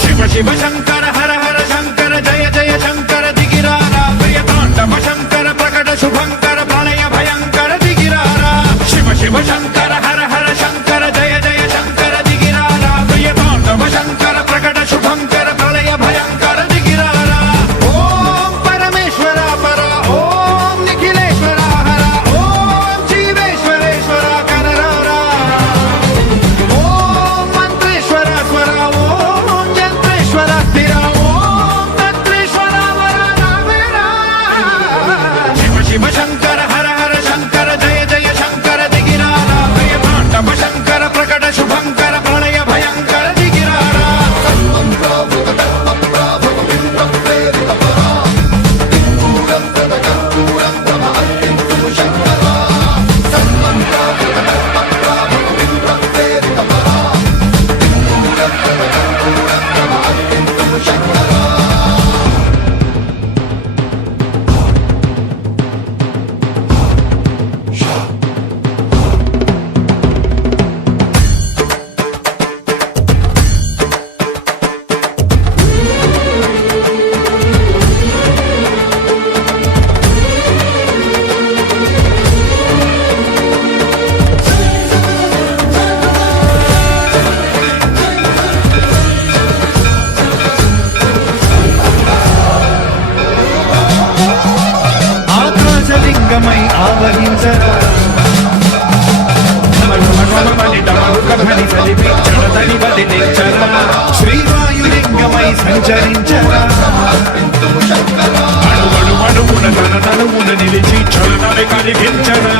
शिव शिव शंकर हर हर शंकर जय जय शंकर दिगिरारा प्रियतांडव शंकर प्रकट शुभंकर प्रलय भयंकर दिगिरारा शिव शिव शंकर हर हर शंकर जय जय शंकर दिगिरारा प्रियतांडव शंकर प्रकट शुभंकर प्रलय भयंकर दिगिरारा ओम परमेश्वरा परा ओम निखिलेश्वरा हरा ओम जीवेश्वरेश्वरा कररारा ओम मंत्रेश्वरा स्वरा ओम यंत्रेश्वरा स्थिरा ओम तंत्रेश्वरा वरा नावेरा शिव शिव शंकर हर हर शंकर जय जय शंकर दिगिरारा प्रियतांडव शंकर प्रकट शुभंकर प्रलय भयंकर दिगिरारा ఆకాశలింగమై ఆవహించరా శ్రీవాయులింగమై సంచరించరా అణువున నిలిచి చలనని కలిగించరా